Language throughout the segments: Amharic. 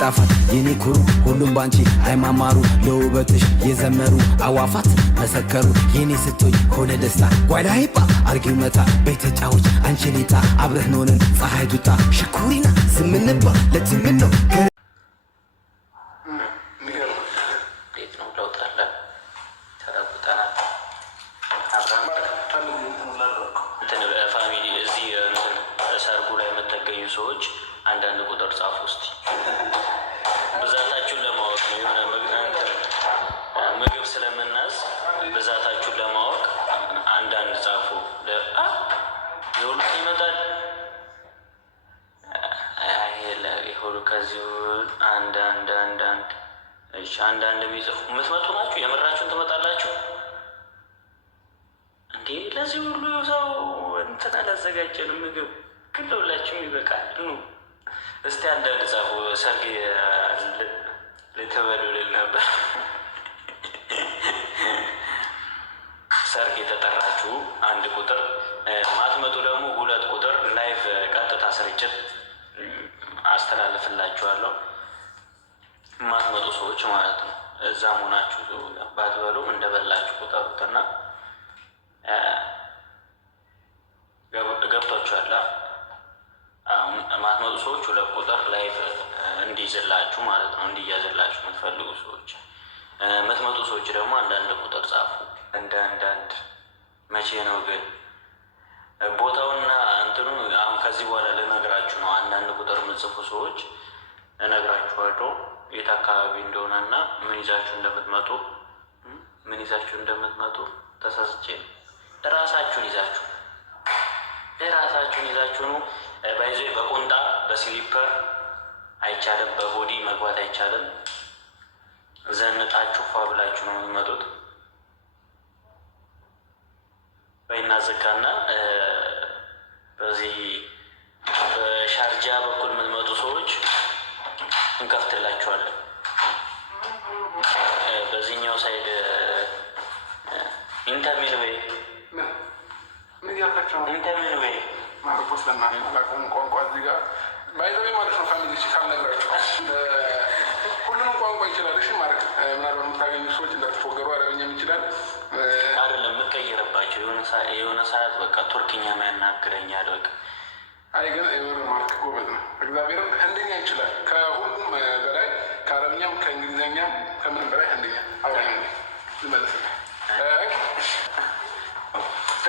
ጣፋት የኔ ኩሩ ሁሉም ባንቺ አይማማሩ ለውበትሽ የዘመሩ አዋፋት መሰከሩ የኔ ስትሆይ ሆነ ደስታ ጓዳ ሂባ አርጊው መታ ቤተጫዎች አንቺሊታ አብረህ ኖነን ፀሐይ ዱጣ ሽኩሪና ዝምንባ ለትምን ነው ሰዎች አንዳንድ ቁጥር ጻፉ እስቲ ብዛታችሁን ለማወቅ ነው። የሆነ ምግብ ስለምናዝ ብዛታችሁን ለማወቅ አንዳንድ ጻፉ። የሁሉት ይመጣል ይሁሉ ከዚሁ አንዳንድ እሺ፣ አንዳንድ የሚጽፉ የምትመጡ ናችሁ። የምራችሁን ትመጣላችሁ እንዴ? ለዚህ ሁሉ ሰው እንትን አላዘጋጀንም ምግብ ግን ለሁላችሁም ይበቃል። እስቲ አንዳንድ ጻፉ። ሰርግ ልትበሉ ልል ነበር። ሰርግ የተጠራችሁ አንድ ቁጥር፣ ማትመጡ ደግሞ 2 ቁጥር። ላይቭ ቀጥታ ስርጭት አስተላልፍላችኋለሁ። ማትመጡ ሰዎች ማለት ነው። እዛ መሆናችሁ ባትበሉም እንደበላችሁ ቁጠሩትና ገብቷችኋል። ማትመጡ ሰዎች 2 ቁጥር ላይቭ እንዲይዝላችሁ ማለት ነው። እንዲያዝላችሁ የምትፈልጉ ሰዎች፣ የምትመጡ ሰዎች ደግሞ አንዳንድ ቁጥር ጻፉ። አንዳንድ መቼ ነው ግን ቦታውና እንትኑ? አሁን ከዚህ በኋላ ልነግራችሁ ነው። አንዳንድ ቁጥር የምትጽፉ ሰዎች እነግራችኋለሁ የት አካባቢ እንደሆነና ምን ይዛችሁ እንደምትመጡ ተሳስቼ ነው። ራሳችሁን ይዛችሁ ነው። ባይዞ በቁንጣ በስሊፐር አይቻልም፣ በቦዲ መግባት አይቻልም። ዘንጣችሁ ፏ ብላችሁ ነው የምትመጡት። በይና ዘጋና በዚህ በሻርጃ በኩል የምትመጡ ሰዎች እንከፍትላችኋለን። በዚህኛው ሳይድ ኢንተርሚን ወይ ማርቆስ ለማላውቀውም ቋንቋ እዚህ ጋር ባይዘቤ ማለት ነው። ፋሚሊ ካልነግራችሁ ሁሉንም ቋንቋ ይችላል። እሺ ማርክ ምናልባት የምታገኙ ሰዎች እንዳትፎገሩ፣ አረብኛም ይችላል አይደለም የምቀይርባቸው የሆነ ሰዓት በቃ ቱርክኛ የሚያናግረኛል። በቃ አይ ግን የሆነ ማርክ ጎበዝ ነው። እግዚአብሔርም ህንደኛ ይችላል ከሁሉም በላይ ከአረብኛም ከእንግሊዝኛም ከምንም በላይ ህንደኛ አውራኝ ልመልስ።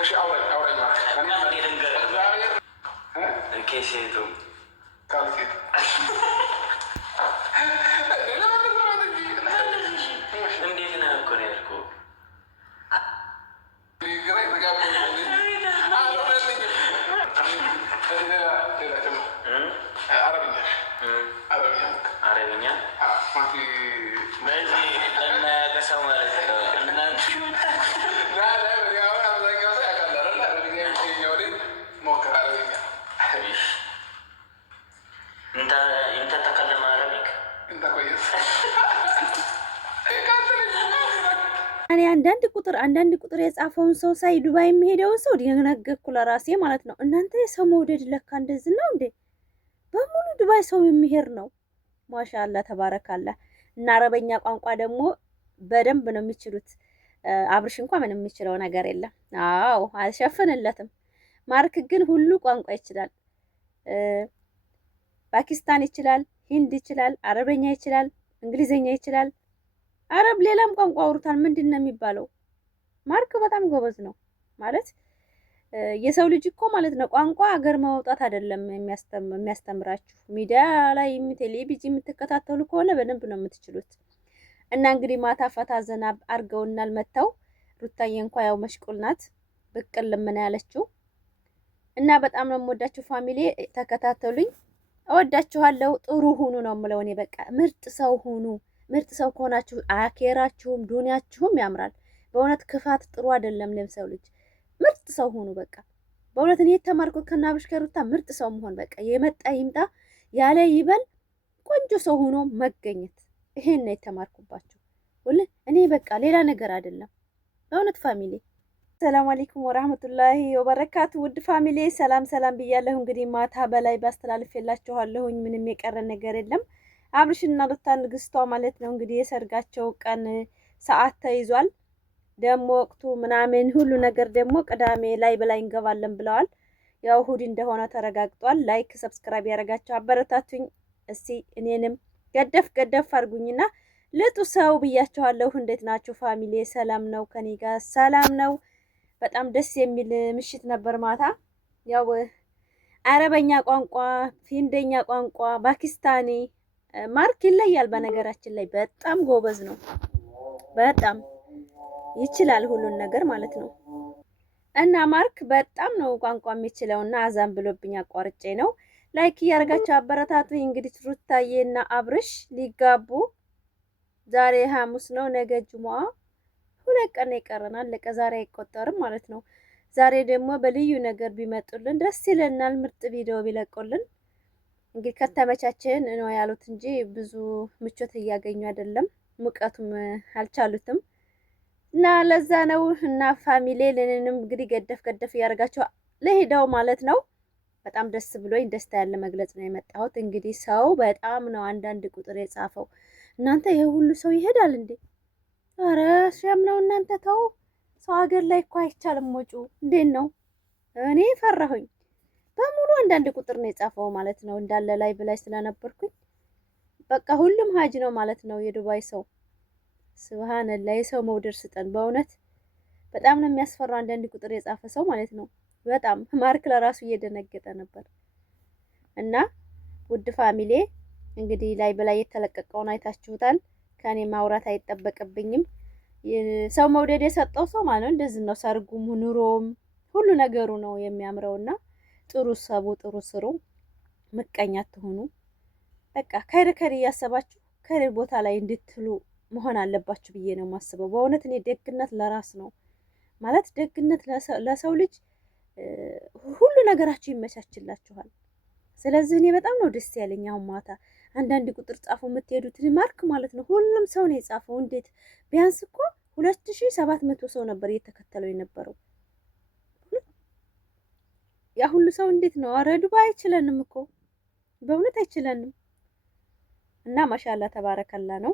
እሺ አውራኝ ማርክ ኬሴቱ ካልሴት እንዴት ነህ እኮ ነው ያልኩህ። አረብኛ በዚህ ለማያውቅ ሰው ማለት ነው። انت تتكلم عربي؟ انت كويس. እኔ አንዳንድ ቁጥር የጻፈውን ሰው ሳይ ዱባይ የሚሄደውን ሰው ደነገኩ ለራሴ ማለት ነው። እናንተ የሰው መውደድ ለካ እንደዚህ ነው እንዴ? በሙሉ ዱባይ ሰው የሚሄድ ነው። ማሻአላ ተባረካላ። እና አረበኛ ቋንቋ ደግሞ በደንብ ነው የሚችሉት። አብርሽ እንኳን ምንም የሚችለው ነገር የለም። አዎ አልሸፍንለትም። ማርክ ግን ሁሉ ቋንቋ ይችላል። ፓኪስታን ይችላል፣ ሂንድ ይችላል፣ አረበኛ ይችላል፣ እንግሊዘኛ ይችላል፣ አረብ ሌላም ቋንቋ አውርታል። ምንድነው የሚባለው? ማርክ በጣም ጎበዝ ነው ማለት የሰው ልጅ እኮ ማለት ነው ቋንቋ ሀገር ማውጣት አይደለም የሚያስተምራችሁ። ሚዲያ ላይ ቴሌቪዥን የምትከታተሉ ከሆነ በደንብ ነው የምትችሉት። እና እንግዲህ ማታ ፈታ ዘና አርገውናል መተው። ሩታዬ እንኳን ያው መሽቁል ናት ብቅል ምን ያለችው። እና በጣም ነው የምወዳችሁ ፋሚሊ፣ ተከታተሉኝ። እወዳችኋለሁ። ጥሩ ሁኑ ነው የምለው እኔ። በቃ ምርጥ ሰው ሁኑ። ምርጥ ሰው ከሆናችሁ አኬራችሁም ዱንያችሁም ያምራል። በእውነት ክፋት ጥሩ አይደለም ለሰው ልጅ። ምርጥ ሰው ሁኑ በቃ። በእውነት እኔ የተማርኩት ከናብሽ ከሩታ ምርጥ ሰው መሆን በቃ። የመጣ ይምጣ ያለ ይበል፣ ቆንጆ ሰው ሆኖ መገኘት። ይሄን ነው የተማርኩባችሁ። ወላሂ እኔ በቃ ሌላ ነገር አይደለም በእውነት ፋሚሊ። ሰላም አለይኩም ወራህመቱላሂ ወበረካቱ። ውድ ፋሚሊ ሰላም ብያለሁ። እንግዲህ ማታ በላይ ባስተላልፍላችኋለሁኝ። ምንም የቀረ ነገር የለም። አብርሽና ሩታ ንግስቷ ማለት ነው እንግዲህ የሰርጋቸው ቀን ሰዓት ተይዟል። ደግሞ ወቅቱ ምናምን ሁሉ ነገር ደግሞ ቅዳሜ ላይ በላይ እንገባለን ብለዋል። ያው እሁድ እንደሆነ ተረጋግጧል። ላይክ ሰብስክራይብ ያደረጋቸው አበረታቱኝ። እስቲ እኔንም ገደፍ ገደፍ አድርጉኝና ልጡ ሰው ብያችኋለሁ። እንዴት ናችሁ ፋሚሊ? ሰላም ነው? ከኔ ጋር ሰላም ነው። በጣም ደስ የሚል ምሽት ነበር ማታ። ያው አረበኛ ቋንቋ፣ ሂንደኛ ቋንቋ፣ ፓኪስታኒ ማርክ ይለያል። በነገራችን ላይ በጣም ጎበዝ ነው። በጣም ይችላል ሁሉን ነገር ማለት ነው። እና ማርክ በጣም ነው ቋንቋ የሚችለውና አዛም ብሎብኝ አቋርጬ ነው። ላይክ እያደረጋቸው አበረታቱ። እንግዲህ ሩታዬና አብርሽ ሊጋቡ ዛሬ ሐሙስ ነው፣ ነገ ጁሙአ፣ 2 ቀን ይቀረናል። ለቀ ዛሬ አይቆጠርም ማለት ነው። ዛሬ ደግሞ በልዩ ነገር ቢመጡልን ደስ ይለናል። ምርጥ ቪዲዮ ቢለቁልን እንግዲህ ከተመቻችን ነው ያሉት እንጂ ብዙ ምቾት እያገኙ አይደለም። ሙቀቱም አልቻሉትም እና ለዛ ነው። እና ፋሚሊ ለነንም እንግዲህ ገደፍ ገደፍ እያደረጋቸው ለሄደው ማለት ነው። በጣም ደስ ብሎኝ ደስታ ያለ መግለጽ ነው የመጣሁት። እንግዲህ ሰው በጣም ነው አንዳንድ ቁጥር የጻፈው። እናንተ ይሄ ሁሉ ሰው ይሄዳል እንዴ? አረ ሸም ነው እናንተ ተው። ሰው ሀገር ላይ እኮ አይቻልም ወጩ። እንዴት ነው? እኔ ፈራሁኝ። በሙሉ አንዳንድ ቁጥር ነው የጻፈው ማለት ነው። እንዳለ ላይ ብላይ ስለነበርኩኝ በቃ ሁሉም ሀጅ ነው ማለት ነው የዱባይ ሰው። ስብሃንአላህ የሰው መውደድ ስጠን። በእውነት በጣም ነው የሚያስፈራው አንዳንድ ቁጥር የጻፈ ሰው ማለት ነው። በጣም ማርክ ለራሱ እየደነገጠ ነበር። እና ውድ ፋሚሊ እንግዲህ ላይ በላይ የተለቀቀውን አይታችሁታል። ከኔ ማውራት አይጠበቅብኝም። ሰው መውደድ የሰጠው ሰው ማለት ነው እንደዚህ ነው። ሰርጉም ኑሮም ሁሉ ነገሩ ነው የሚያምረውና ጥሩ ሰቡ፣ ጥሩ ስሩ፣ ምቀኛ አትሆኑ። በቃ ከይር ከይር እያሰባችሁ ከይር ቦታ ላይ እንድትሉ መሆን አለባችሁ ብዬ ነው የማስበው። በእውነት እኔ ደግነት ለራስ ነው ማለት ደግነት ለሰው ልጅ ሁሉ ነገራችሁ ይመቻችላችኋል። ስለዚህ እኔ በጣም ነው ደስ ያለኝ። አሁን ማታ አንዳንድ ቁጥር ጻፉ የምትሄዱት ማርክ ማለት ነው ሁሉም ሰው ነው የጻፈው። እንዴት ቢያንስ እኮ 2700 ሰው ነበር እየተከተለው የነበረው። ያ ሁሉ ሰው እንዴት ነው? አረ ዱባይ አይችለንም እኮ በእውነት አይችለንም። እና ማሻአላ ተባረከላ ነው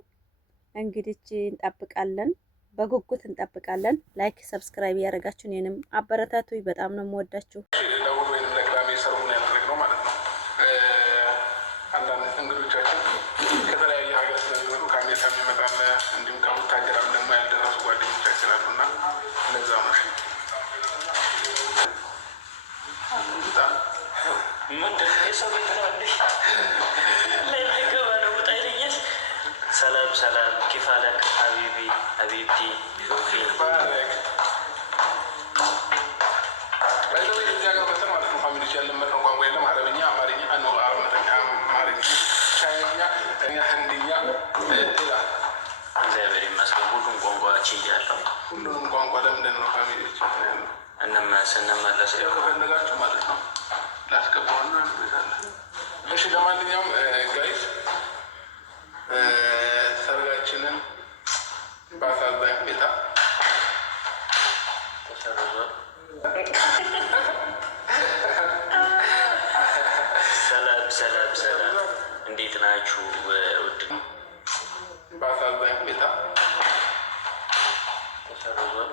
እንግዲህ እንጠብቃለን፣ በጉጉት እንጠብቃለን። ላይክ ሰብስክራይብ ያደረጋችሁ እኔንም አበረታቱኝ። በጣም ነው የምወዳችሁ። ለውል ወይንም ለቅዳሜ ሰርጉን ያደረግነው ማለት ነው። አንዳንድ እንግዶቻችን ከተለያየ ሀገር ስለሚመጡ ከአሜሪካ የሚመጣለ እንዲሁም ከቡታጀራም ደግሞ ያልደረሱ ጓደኞቻችን አሉና እነዛ ነው። ሰላም ሰላም፣ ኪፋለክ ሀቢቢ ሀቢብቲ ሾፊ ባረክ ባይዘው እዚህ ሀገር መተን ማለት ነው ፋሚሊዎች ያለመድነው ቋንቋ የለም። አረብኛ፣ አማርኛ፣ አማርኛ፣ ቻይኛ፣ ህንድኛ፣ ሌላ እግዚአብሔር ይመስገን ሁሉም ቋንቋ ችያለሁ። ሁሉንም ቋንቋ ለምንድን ነው ፋሚሊዎች ያለው ስንመለስ ከፈለጋችሁ ማለት ነው ላስገባውና እንቤታለን። እሺ ለማንኛውም ጋይስ ሰርጋችንን በአሳዛኝ ሁኔታ ተሰርዟል። ሰላም ሰላም ሰላም፣ እንዴት ናችሁ? ውድ በአሳዛኝ ሁኔታ ተሰርዟል።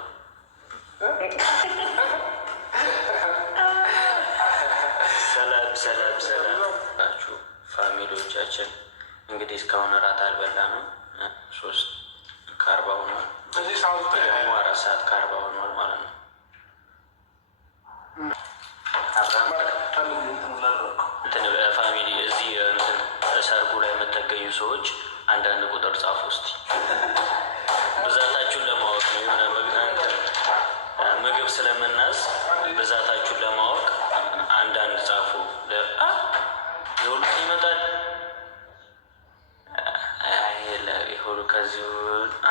ሰላም ሰላም ሰላም ናችሁ ፋሚሊዎቻችን። እንግዲህ እስካሁን እራት አልበላንም። 3:40 ሆኗል። እዚህ ሰዓት ደግሞ 4:40 ሆኗል ማለት ነው። ፋሚሊ እዚህ ሰርጉ ላይ የምትገኙ ሰዎች አንዳንድ ቁጥር ጻፉ እስቲ። ብዛታችሁን ለማወቅ ነው። የሆነ ምግብ ስለምናዝ ብዛታችሁን ለማወቅ አንዳንድ ጻፉ። የሁሉ ይመጣል ከዚሁ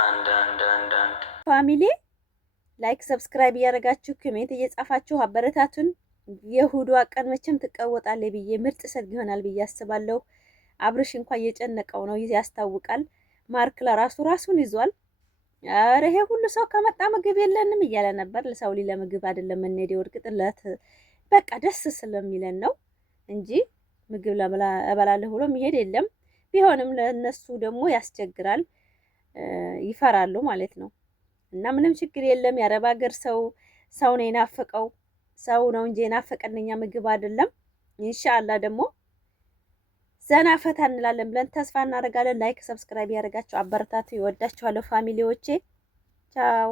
አንድ ፋሚሊ ላይክ ሰብስክራይብ እያደረጋችሁ ኮሜንት እየጻፋችሁ አበረታቱን። የእሁዷ ቀን መቼም ትቀወጣለች ብዬ ምርጥ ሰርግ ይሆናል ብዬ አስባለሁ። አብርሽ እንኳን እየጨነቀው ነው ያስታውቃል። ማርክ ለራሱ ራሱን ይዟል። አረ ይሄ ሁሉ ሰው ከመጣ ምግብ የለንም እያለ ነበር። ለሰው ለምግብ አይደለም እንሄደው እርግጥለት በቃ ደስ ስለሚለን ነው እንጂ ምግብ እበላለሁ ብሎ የሚሄድ የለም። ቢሆንም ለነሱ ደግሞ ያስቸግራል፣ ይፈራሉ ማለት ነው። እና ምንም ችግር የለም። የአረብ ሀገር ሰው ነው የናፈቀው፣ ሰው ነው እንጂ የናፈቀን እኛ ምግብ አይደለም። ኢንሻአላህ ደግሞ ዘና ፈታ እንላለን ብለን ተስፋ እናደርጋለን። ላይክ ሰብስክራይብ ያደርጋችሁ አበረታቱ። ይወዳችኋለሁ ፋሚሊዎቼ። ቻው